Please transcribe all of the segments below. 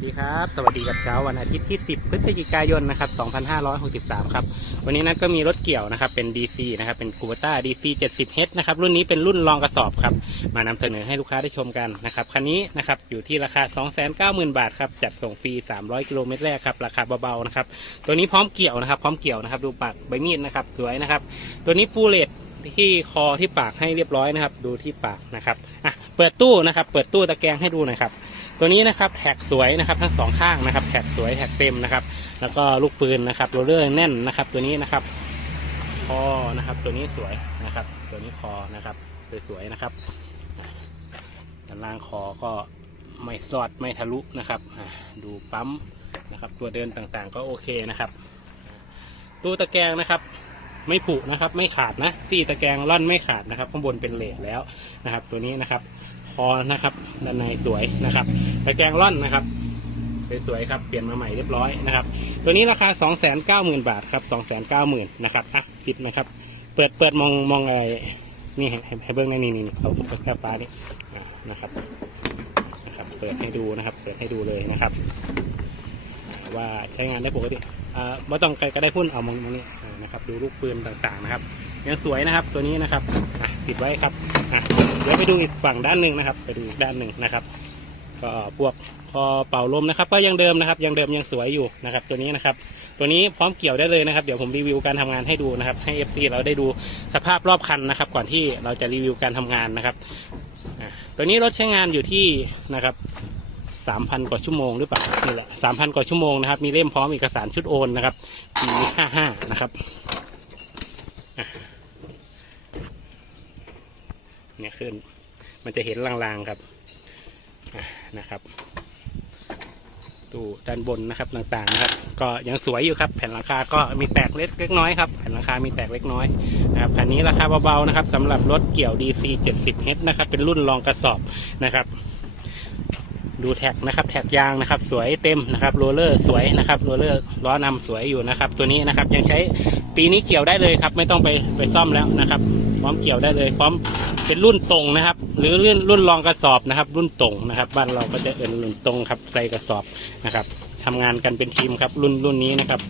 สดีครับ สวัสดีกับเช้าวันอาทิตย์ที่ 10 พฤศจิกายนนะครับ2563 ครับ วันนี้นัทก็มีรถเกี่ยวนะครับ เป็น DC นะครับ เป็น c u b a t a DC 70H นะครับ รุ่นนี้เป็นรุ่นรองกระสอบครับ มานำเสนอให้ลูกค้าได้ชมกันนะครับ คันนี้นะครับ อยู่ที่ราคา 290,000 บาทครับ จัดส่งฟรี 300 กิโลเมตรแรกครับ ราคาเบาๆนะครับ ตัวนี้พร้อมเกี่ยวนะครับ พร้อมเกี่ยวนะครับ ดูปากใบมีดนะครับ สวยนะครับ ตัวนี้ปูเลตที่คอที่ปากให้เรียบร้อยนะครับ ดูที่ปากนะครับ อะ เปิดตู้นะครับ เปิดตู้ตะแกรงให้ดูหน่อยครับ ตัวนี้นะครับแท็กสวยนะครับทั้งสองข้างนะครับแท็กสวยแท็กเต็มนะครับ แล้วก็ลูกปืนนะครับโรเลอร์แน่นนะครับ ตัวนี้นะครับคอนะครับ ตัวนี้สวยนะครับ ตัวนี้คอนะครับสวยๆนะครับด้านล่างคอก็ไม่สอดไม่ทะลุนะครับดูปั๊มนะครับ ตัวเดินต่างๆก็โอเคนะครับตู้ตะแกรงนะครับไม่ผุนะครับไม่ขาดนะซี่ตะแกรงร่อนไม่ขาดนะครับ ข้างบนเป็นเหล็กแล้วนะครับ ตัวนี้นะครับ อนะครับ ด้านในสวยนะครับตะแกรงร่อนนะครับ สวยๆครับ เปลี่ยนมาใหม่เรียบร้อยนะครับ ตัวนี้ราคา 290,000 บาทครับ 290,000นะครับอะปิดนะครับ เปิดเปิดมองมองอะไรนี่ให้เบิ้งนี่นี่เขาเปิดแค่ฟ้านี่นะครับนะครับ เปิดให้ดูนะครับ เปิดให้ดูเลยนะครับว่าใช้งานได้ปกติอ่าไม่ต้องไกลก็ได้พุ่นเอามองมองนี่นะครับ ดูลูกปืนต่างๆนะครับ ยังสวยนะครับตัวนี้นะครับติดไว้ครับเดี๋ยวไปดูอีกฝั่งด้านหนึ่งนะครับ ไปดูอีกด้านหนึ่งนะครับ ก็พวกคอเป่าลมนะครับ ก็ยังเดิมนะครับ ยังเดิมยังสวยอยู่นะครับ ตัวนี้นะครับ ตัวนี้พร้อมเกี่ยวได้เลยนะครับ เดี๋ยวผมรีวิวการทำงานให้ดูนะครับ ให้ FC เราได้ดูสภาพรอบคันนะครับ ก่อนที่เราจะรีวิวการทำงานนะครับตัวนี้รถใช้งานอยู่ที่นะครับสามพันกว่าชั่วโมงหรือเปล่านี่แหละสามพันกว่าชั่วโมงนะครับ มีเล่มพร้อมเอกสารชุดโอนนะครับปีห้าห้านะครับ เนี่ยขึ้น มันจะเห็นลางๆครับนะครับตู้ด้านบนนะครับต่างๆนะครับ ก็ยังสวยอยู่ครับ แผ่นราคาก็มีแตกเล็กน้อยครับแผ่นราคามีแตกเล็กน้อยนะครับคันนี้ราคาเบาๆนะครับสำหรับรถเกี่ยว DC 70H นะครับเป็นรุ่นรองกระสอบนะครับ ดูแท็กนะครับ แท็กยางนะครับ สวยเต็มนะครับโรลเลอร์สวยนะครับโรลเลอร์ล้อนำสวยอยู่นะครับ ตัวนี้นะครับยังใช้ปีนี้เกี่ยวได้เลยครับ ไม่ต้องไปไปซ่อมแล้วนะครับ พร้อมเกี่ยวได้เลย พร้อมเป็นรุ่นตรงนะครับ หรือรุ่นรุ่นรองกระสอบนะครับ รุ่นตรงนะครับ บ้านเราก็จะเอินรุ่นตรงครับใส่กระสอบนะครับทำงานกันเป็นทีมครับ รุ่นรุ่นนี้นะครับ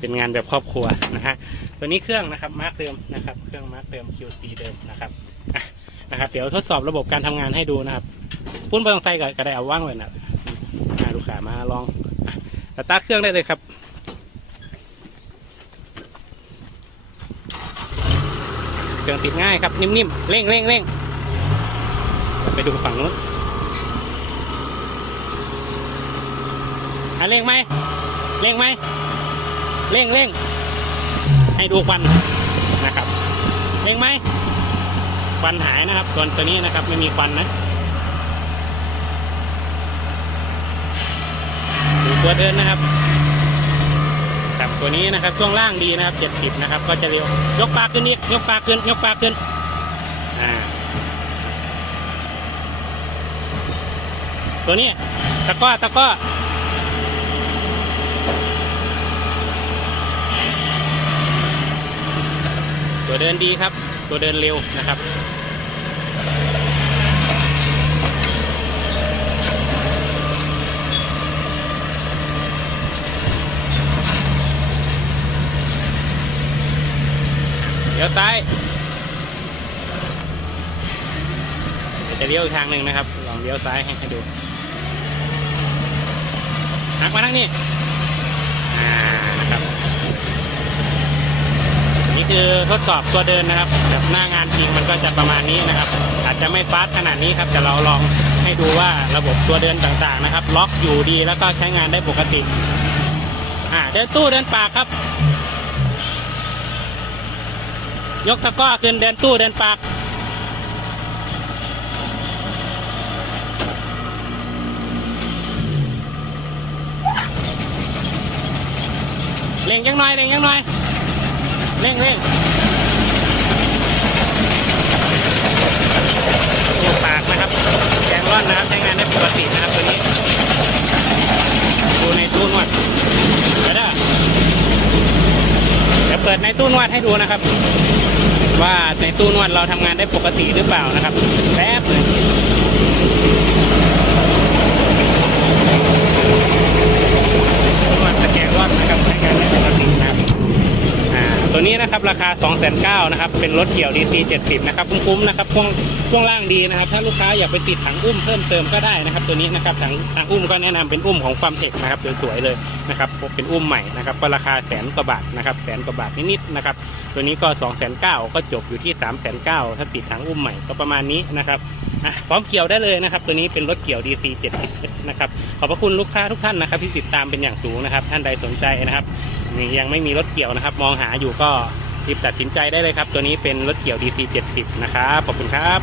เป็นงานแบบครอบครัวนะฮะตัวนี้เครื่องนะครับมาร์กเดิมนะครับ เครื่องมาร์กเดิม QC เดิมนะครับนะครับ เดี๋ยวทดสอบระบบการทำงานให้ดูนะครับ ปุ้นไปตรงไส้ก็ก็ได้เอาว่างไว้นะอ่าลูกค้ามาลองสตาร์ทเครื่องได้เลยครับเครื่องติดง่ายครับนิ่มๆเร่งเร่งเร่งไปดูฝั่งนู้นอะเร่งไหมเร่งไหมเร่งเร่งให้ดูควันนะครับเร่งไหมควันหายนะครับส่วนตัวนี้นะครับไม่มีควันนะ ตัวเดินนะครับครับตัวนี้นะครับ ช่วงล่างดีนะครับเจ็ดสิบนะครับ ก็จะเร็ว ยกปากขึ้นอีกยกปากขึ้น ยกปากขึ้นอ่าตัวนี้ตะก้อตะก้อตัวเดินดีครับ ตัวเดินเร็วนะครับ ลี้ยวซ้ายเดี๋ยวจะเลี้ยวอีกทางหนึ่งนะครับ ลองเลี้ยวซ้ายให้ดูหักมาทางนี้นะครับ นี่คือทดสอบตัวเดินนะครับ แบบหน้างานจริงมันก็จะประมาณนี้นะครับ อาจจะไม่ฟาสขนาดนี้ครับ แต่เราลองให้ดูว่าระบบตัวเดินต่างๆนะครับ ล็อกอยู่ดีแล้วก็ใช้งานได้ปกติ อ่าเดินตู้เดินปากครับ ยกตะก้อขึ้นเดินตู้เดินปากเร่งยังหน่อยเร่งยังหน่อยเร่งเร่งตู้ปากนะครับแกงร่อนนะครับใช้งานได้ปกตินะครับตัวนี้ดูในตู้นวดเดี๋ยวเด้อเดี๋ยวเปิดในตู้นวดให้ดูนะครับ ว่าในตู้นวดเราทำงานได้ปกติหรือเปล่านะครับแป๊บหนึ่วดตะแกรงรอดนะครับในการี้นะครับราคา 2 9 0 0 0นะครับ เป็นรถเกี่ยว DC 70 นะครับ คุ้มๆนะครับพ่วงพ่วงล่างดีนะครับ ถ้าลูกค้าอยากไปติดถังอุ้มเพิ่มเติมก็ได้นะครับ ตัวนี้นะครับถังถังอุ้มก็แนะนำเป็นอุ้มของความเทคนะครับสวยๆเลยนะครับ เป็นอุ้มใหม่นะครับ ก็ราคาแสนกว่าบาทนะครับ แสนกว่าบาทนิดๆนะครับ ตัวนี้ก็ 2 9 0 0 0ก็จบอยู่ที่ 3 9 0 0 0ถ้าติดถังอุ้มใหม่ก็ประมาณนี้นะครับพร้อมเกี่ยวได้เลยนะครับ ตัวนี้เป็นรถเกี่ยว DC 70 นะครับขอบพระคุณลูกค้าทุกท่านนะครับ ที่ติดตามเป็นอย่างสูงนะครับ ท่านใดสนใจนะครับยังไม่มีรถเกี่ยวนะครับ มองหาอยู่ก็รีบตัดสินใจได้เลยครับ ตัวนี้เป็นรถเกี่ยว DC 70 นะครับขอบคุณครับ